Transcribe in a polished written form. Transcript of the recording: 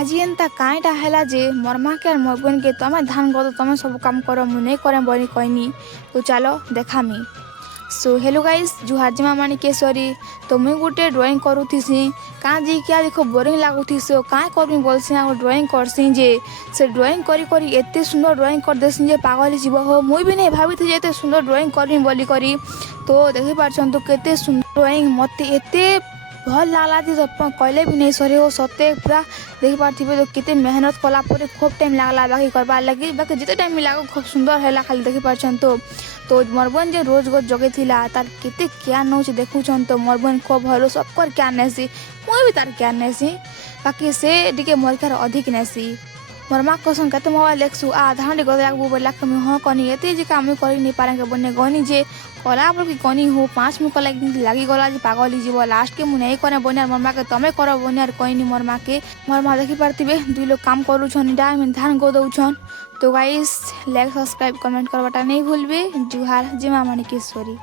आज एनता कईटा है जे मोर माँ के मोर बहन के तुम्हें धान गद तुम्हें सब काम कर मुझे करे बनी कहनी। तो चलो देखामी। सो हेलो गाइस जुहार जिमा माणिकेश्वरी। तो मुई गोटे ड्राइंग करूथी कहाँ जी क्या देखो बोरिंग लगुथी सो कहाँ करमी बोलसी ड्राइंग करसी जे से ड्राइंग करी करी एते सुंदर ड्राइंग कर देसी जे पागल जीव हो मुई भी नहीं भाभी थी एते सुंदर ड्राइंग करमी बोली करी। तो देखी पार्छन तो केते सुंदर ड्राइंग मत एते भल लागला थी कहले भी नहीं सरे हो सत्य पूरा देखी पार्थे तो केते मेहनत कला पर खूब टाइम लागला बाकी करवार लगी बाकी जिते टाइम भी लगा खूब सुंदर है खाली देखी पार्छन। तो मोर बहन जे रोज रोज जगे थिला तार केते क्या नौ देखुछन। तो मोर बहन खूब भलो सबकर क्या नेसी मुई भी तार क्या नेसी बाकी से टिके मोर कार अधिक नेसी। मोर माँ कहसन कते मोबाइल देखसु धान गदे बोला कि हाँ कनी एते जे काम कर नहीं पारे बने गनी जे कला पर कि कनी हो 5 मिनट लगी गला जे पागल जीव लास्ट के मुझे नहीं करे बनियार मोर माँ के तमें कर बनियार कहनी मोर माँ देखी पार्थे 2 लोग काम करुछन धान गदौछन। तो गाइस लाइक सब्सक्राइब कमेंट करवाटा नहीं भूलबे। जुहार जिमा माणिकेश्वरी।